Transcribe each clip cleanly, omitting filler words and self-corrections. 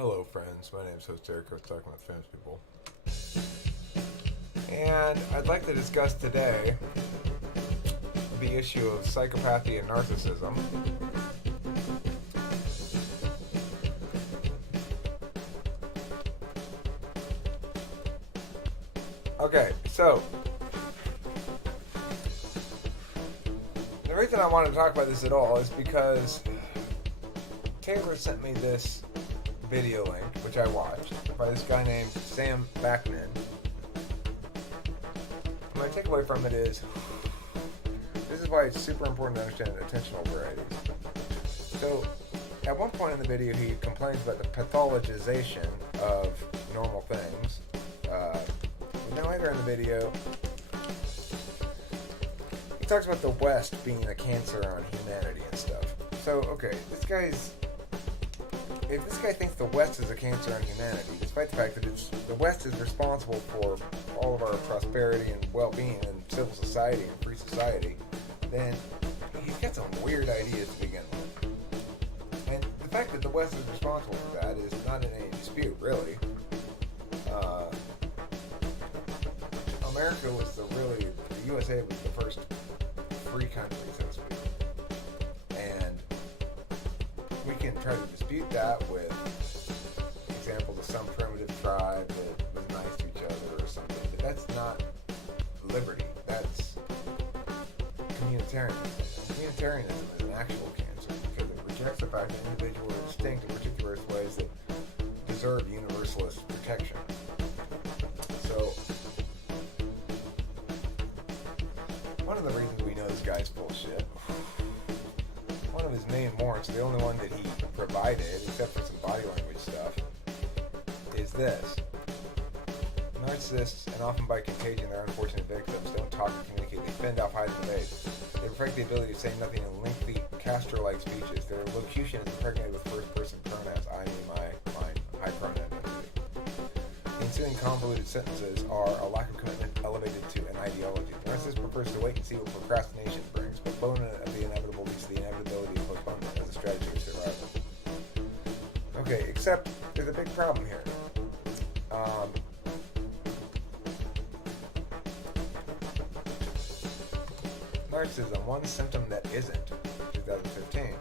Hello, friends. My name is host Eric. I was talking with famous people. And I'd like to discuss today the issue of psychopathy and narcissism. Okay, so the reason I wanted to talk about this at all is because Taylor sent me this video link, which I watched, by this guy named Sam Vaknin. My takeaway from it is, this is why it's super important to understand attentional varieties. So, at one point in the video, he complains about the pathologization of normal things. But then later in the video, he talks about the West being a cancer on humanity and stuff. So, okay, if this guy thinks the West is a cancer on humanity, despite the fact that the West is responsible for all of our prosperity and well-being and civil society and free society, then he's got some weird ideas to begin with. And the fact that the West is responsible for that is not in any dispute, really. America was the USA was the first free country, so to speak. And we can try to dispute that with examples of some primitive tribe that was nice to each other or something, but that's not liberty. That's communitarianism. Communitarianism is an actual cancer because it rejects the fact that individuals are distinct in particular ways that deserve universalist protection. So, one of the reasons we know this guy's bullshit, one of his main warrants, the only one that he provided, except for some body language stuff, is this. Narcissists, and often by contagion their unfortunate victims, don't talk or communicate. They fend off, hide, and evade. They perfect the ability to say nothing in lengthy, Castro-like speeches. Their locution is impregnated with first-person pronouns, I, me, my, mine, high pronoun identity. The ensuing convoluted sentences are a lack of commitment elevated to an ideology. The narcissist prefers to wait and see what procrastination brings, but postponement of the inevitable leads to the inevitability of postponement as a strategy of survival. Okay, except there's a big problem here. Narcissism, one symptom that isn't, 2015.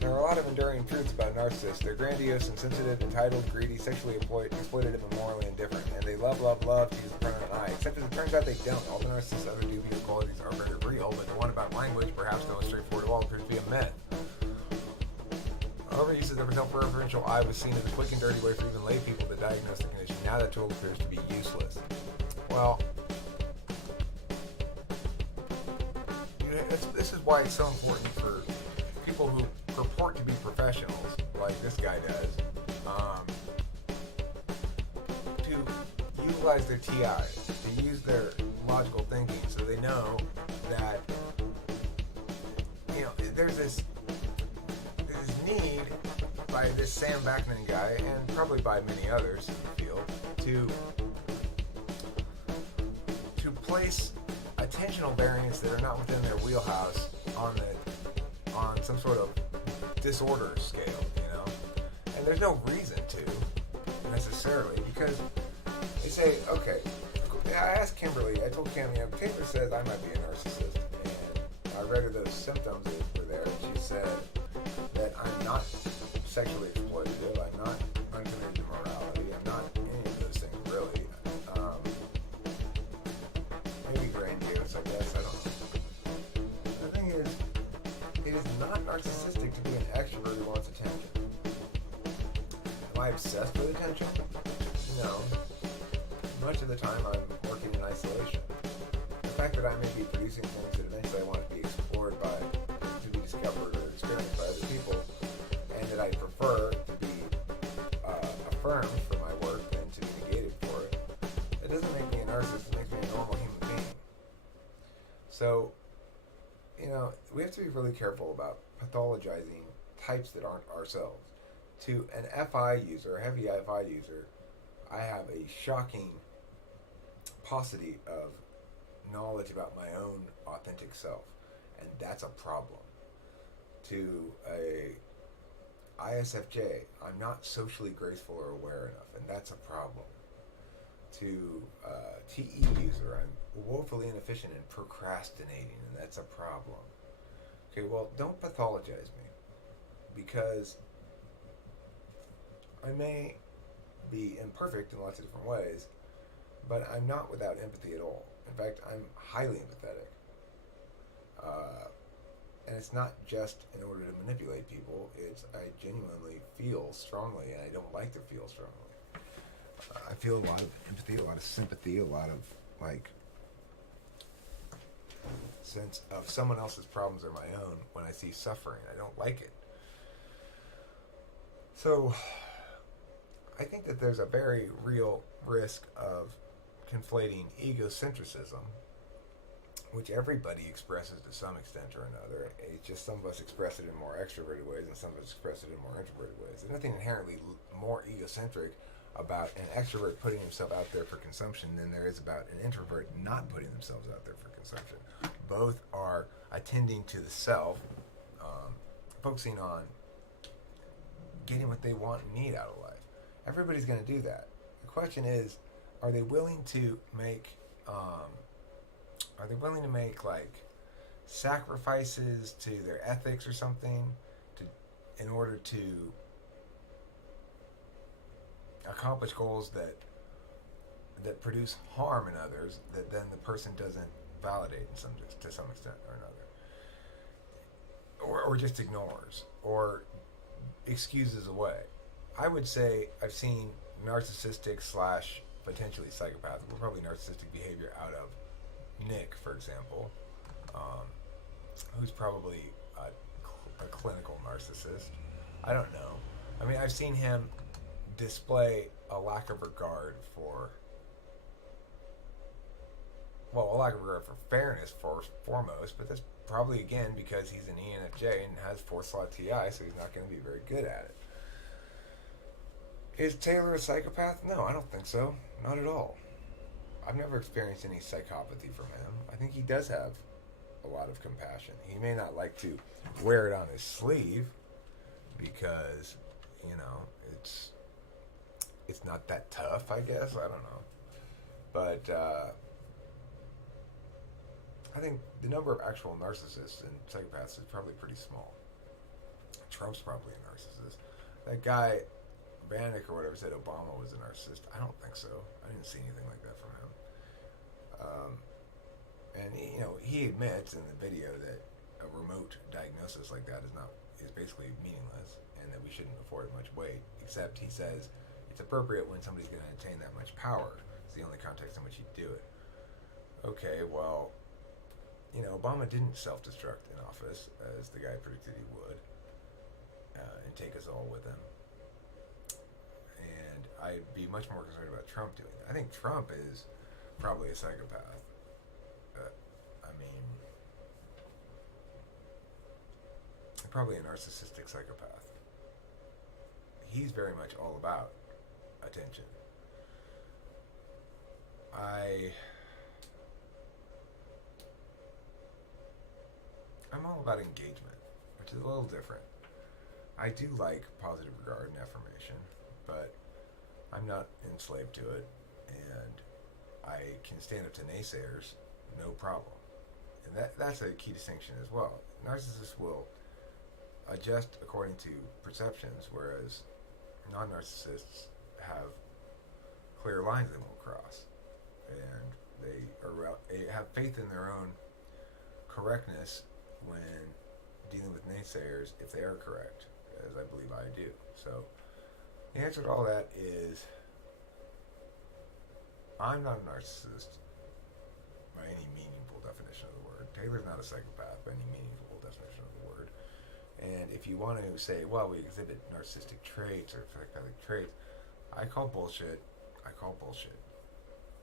There are a lot of enduring truths about narcissists. They're grandiose, insensitive, entitled, greedy, sexually exploitative, and morally indifferent. And they love, to use the pronoun I. Except as it turns out they don't. All the narcissists' other dubious qualities are very real, but the one about language, perhaps no straightforward at all, appears to be a myth. However, uses of a self-referential I was seen as a quick and dirty way for even lay people to diagnose the condition. Now that tool appears to be useless. Well, this is why it's so important for people who purport to be professionals, like this guy does, to utilize their TI, to use their logical thinking, so they know that, there's this need by this Sam Vaknin guy, and probably by many others in the field, to place attentional variants that are not within their wheelhouse on some sort of disorder scale, and there's no reason to necessarily, because they say, okay, I asked Kimberly, I told Kim, Taylor says I might be a narcissist, and I read her those symptoms that were there, and she said that I'm not sexually exploitative, I'm not uncommitted immorality, I'm not any of those things really. Maybe grandiose, I guess, I don't know. The thing is, it is not narcissistic to be an extrovert who wants attention. Am I obsessed with attention? No. Much of the time I'm working in isolation. The fact that I may be producing things that eventually I want to be explored by, to be discovered or experienced by other people, and that I prefer to be affirmed for my work than to be negated for it, it doesn't make me a narcissist, it makes me a normal human being. So, we have to be really careful about pathologizing types that aren't ourselves. To an FI user, a heavy FI user, I have a shocking paucity of knowledge about my own authentic self, and that's a problem. To a ISFJ, I'm not socially graceful or aware enough, and that's a problem. To a TE user, I'm woefully inefficient and procrastinating, and that's a problem. Okay, well, don't pathologize me, because I may be imperfect in lots of different ways, but I'm not without empathy at all. In fact, I'm highly empathetic. And it's not just in order to manipulate people, it's I genuinely feel strongly, and I don't like to feel strongly. I feel a lot of empathy, a lot of sympathy, a lot of, like, sense of someone else's problems are my own when I see suffering. I don't like it. So, I think that there's a very real risk of conflating egocentricism, which everybody expresses to some extent or another. It's just some of us express it in more extroverted ways and some of us express it in more introverted ways. There's nothing inherently more egocentric about an extrovert putting himself out there for consumption than there is about an introvert not putting themselves out there for consumption. Both are attending to the self, focusing on getting what they want and need out of life. Everybody's going to do that. The question is, are they willing to make like sacrifices to their ethics or something in order to accomplish goals that produce harm in others that then the person doesn't validate to some extent or another, or just ignores or excuses away. I would say I've seen narcissistic / potentially psychopathic, but probably narcissistic behavior out of Nick, for example, who's probably a clinical narcissist. I don't know. I mean, I've seen him display a lack of regard for, well, a lack of regard for fairness foremost, but that's probably, again, because he's an ENFJ and has 4-slot TI, so he's not going to be very good at it. Is Taylor a psychopath? No, I don't think so. Not at all. I've never experienced any psychopathy from him. I think he does have a lot of compassion. He may not like to wear it on his sleeve because, you know, it's not that tough, I guess. I don't know. But I think the number of actual narcissists and psychopaths is probably pretty small. Trump's probably a narcissist. That guy, Bannock or whatever, said Obama was a narcissist. I don't think so. I didn't see anything like that from him. And he admits in the video that a remote diagnosis like that is basically meaningless, and that we shouldn't afford much weight. Except he says it's appropriate when somebody's going to attain that much power. It's the only context in which he'd do it. Okay, well, Obama didn't self-destruct in office as the guy predicted he would, and take us all with him. And I'd be much more concerned about Trump doing that. I think Trump is probably a psychopath. Probably a narcissistic psychopath. He's very much all about attention. I'm all about engagement, which is a little different. I do like positive regard and affirmation, but I'm not enslaved to it, and I can stand up to naysayers, no problem. And that's a key distinction as well. Narcissists will adjust according to perceptions, whereas non-narcissists have clear lines they won't cross, and they have faith in their own correctness when dealing with naysayers if they are correct, as I believe I do. So the answer to all that is I'm not a narcissist by any meaningful definition of the word. Taylor's not a psychopath by any meaningful definition of the word. And if you want to say, well, we exhibit narcissistic traits or psychopathic traits, I call bullshit.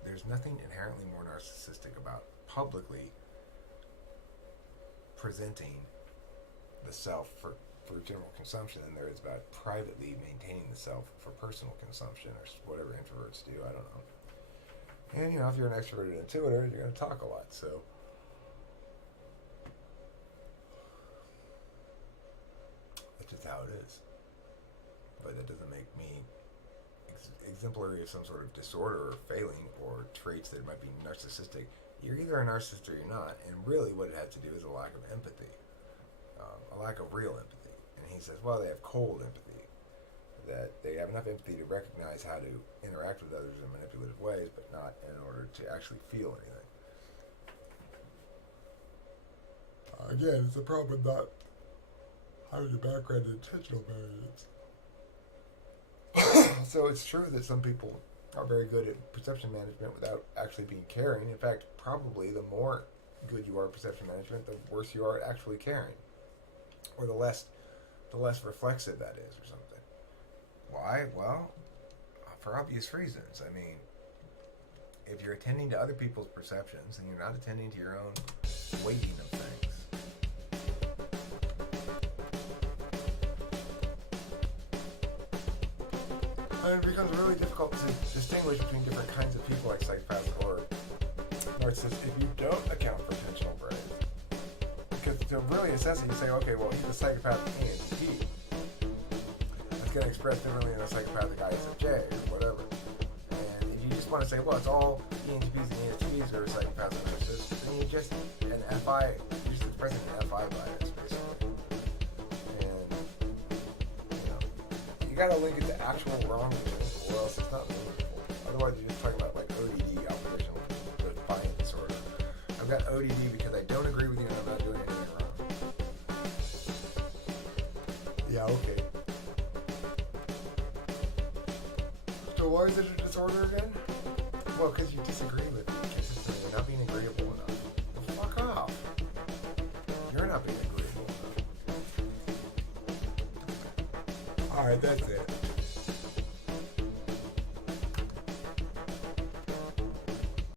There's nothing inherently more narcissistic about publicly presenting the self for for general consumption than there is about privately maintaining the self for personal consumption, or whatever introverts do. I don't know. And if you're an extroverted intuitor, you're going to talk a lot. So that's just how it is. But that doesn't make me exemplary of some sort of disorder or failing or traits that might be narcissistic. You're either a narcissist or you're not. And really what it has to do is a lack of empathy, a lack of real empathy. And he says, well, they have cold empathy, that they have enough empathy to recognize how to interact with others in manipulative ways, but not in order to actually feel anything. Again, it's a problem with not having a background in intentional variance. So it's true that some people are very good at perception management without actually being caring. In fact, probably the more good you are at perception management, the worse you are at actually caring, or the less reflexive that is, or something. Why? Well, for obvious reasons. I mean, if you're attending to other people's perceptions, then you're not attending to your own weighting of things. And it becomes really difficult to distinguish between different kinds of people like psychopaths or narcissists if you don't account for attentional brains. Because to really assess it, you say, okay, well, he's a psychopath ENTP. That's going to express differently in a psychopathic ISFJ or whatever. And if you just want to say, well, it's all ENTPs and ESTPs that are psychopaths and narcissists, then you're just expressing an FI bias, basically. You gotta link it to actual wrongdoing, or else it's not meaningful. Otherwise, you're just talking about like ODD, oppositional defiant disorder. I've got ODD because I don't agree with you and I'm not doing anything wrong. Yeah, okay. So why is it a disorder again? Well, because you disagree with me consistently. You're not being agreeable enough. Well, fuck off. You're not being agreeable enough. Alright, that's it.